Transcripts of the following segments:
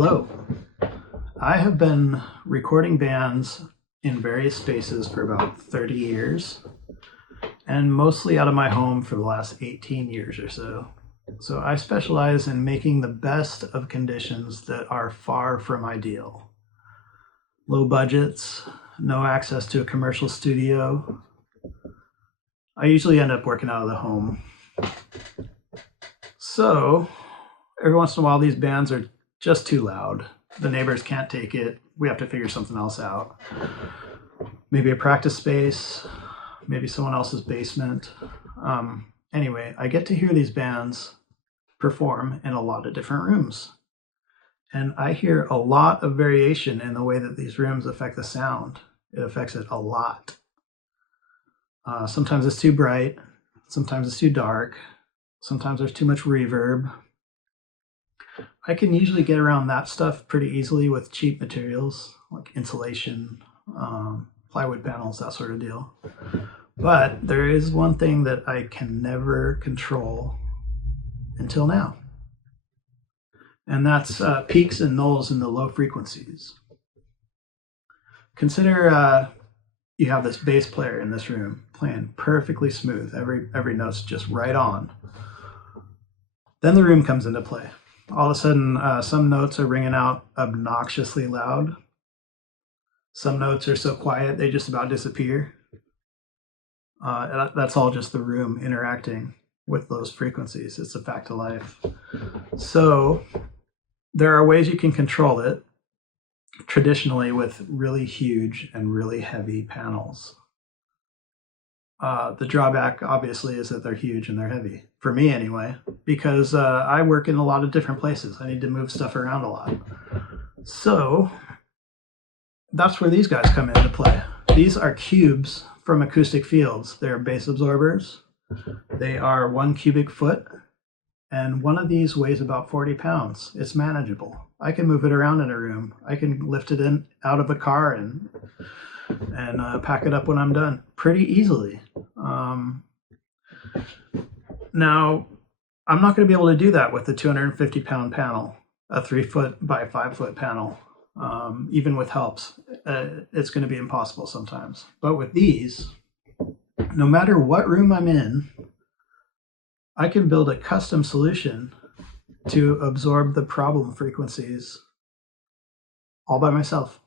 Hello. I have been recording bands in various spaces for about 30 years, and mostly out of my home for the last 18 years or so. So I specialize in making the best of conditions that are far from ideal. Low budgets, no access to a commercial studio. I usually end up working out of the home. So every once in a while, these bands are just too loud. The neighbors can't take it. We have to figure something else out. Maybe a practice space, maybe someone else's basement. Anyway, I get to hear these bands perform in a lot of different rooms. And I hear a lot of variation in the way that these rooms affect the sound. It affects it a lot. Sometimes it's too bright. Sometimes it's too dark. Sometimes there's too much reverb. I can usually get around that stuff pretty easily with cheap materials like insulation, plywood panels, that sort of deal. But there is one thing that I can never control until now. And that's peaks and nulls in the low frequencies. Consider you have this bass player in this room playing perfectly smooth. Every note's just right on. Then the room comes into play. All of a sudden, some notes are ringing out obnoxiously loud. Some notes are so quiet they just about disappear. That's all just the room interacting with those frequencies. It's a fact of life. So there are ways you can control it, traditionally with really huge and really heavy panels. The drawback, obviously, is that they're huge and they're heavy. For me, anyway, because I work in a lot of different places. I need to move stuff around a lot. So that's where these guys come into play. These are cubes from Acoustic Fields. They're bass absorbers. They are 1 cubic foot, and one of these weighs about 40 pounds. It's manageable. I can move it around in a room. I can lift it in out of a car and pack it up when I'm done pretty easily. Now, I'm not going to be able to do that with the 250-pound panel, a 3-foot by 5-foot panel. Even with helps, it's going to be impossible sometimes. But with these, no matter what room I'm in, I can build a custom solution to absorb the problem frequencies all by myself.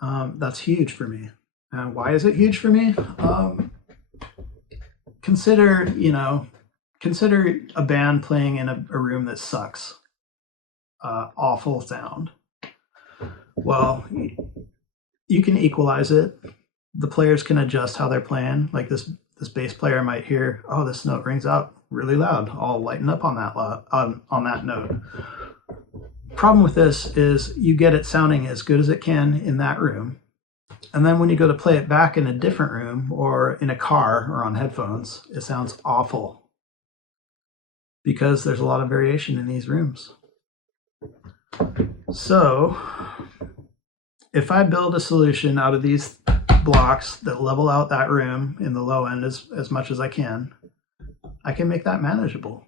That's huge for me. And why is it huge for me? Consider a band playing in a room that sucks. Awful sound. Well, you can equalize it. The players can adjust how they're playing. Like this bass player might hear, oh, this note rings out really loud. I'll lighten up on that on that note. Problem with this is you get it sounding as good as it can in that room. And then when you go to play it back in a different room or in a car or on headphones, it sounds awful because there's a lot of variation in these rooms. So if I build a solution out of these blocks that level out that room in the low end as much as I can make that manageable.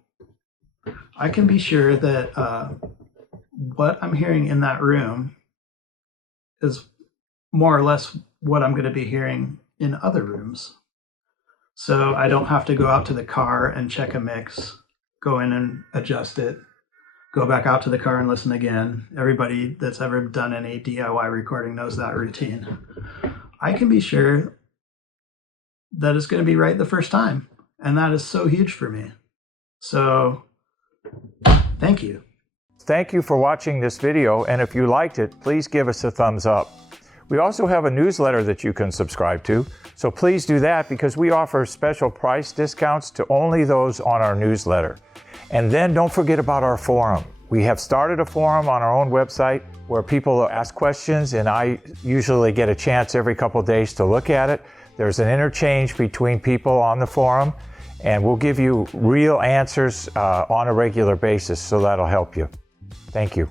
I can be sure that what I'm hearing in that room is more or less what I'm going to be hearing in other rooms. So I don't have to go out to the car and check a mix, go in and adjust it, go back out to the car and listen again. Everybody that's ever done any DIY recording knows that routine. I can be sure that it's going to be right the first time. And that is so huge for me. So thank you. Thank you for watching this video, and if you liked it, please give us a thumbs up. We also have a newsletter that you can subscribe to, so please do that because we offer special price discounts to only those on our newsletter. And then don't forget about our forum. We have started a forum on our own website where people ask questions, and I usually get a chance every couple of days to look at it. There's an interchange between people on the forum, and we'll give you real answers on a regular basis, so that'll help you. Thank you.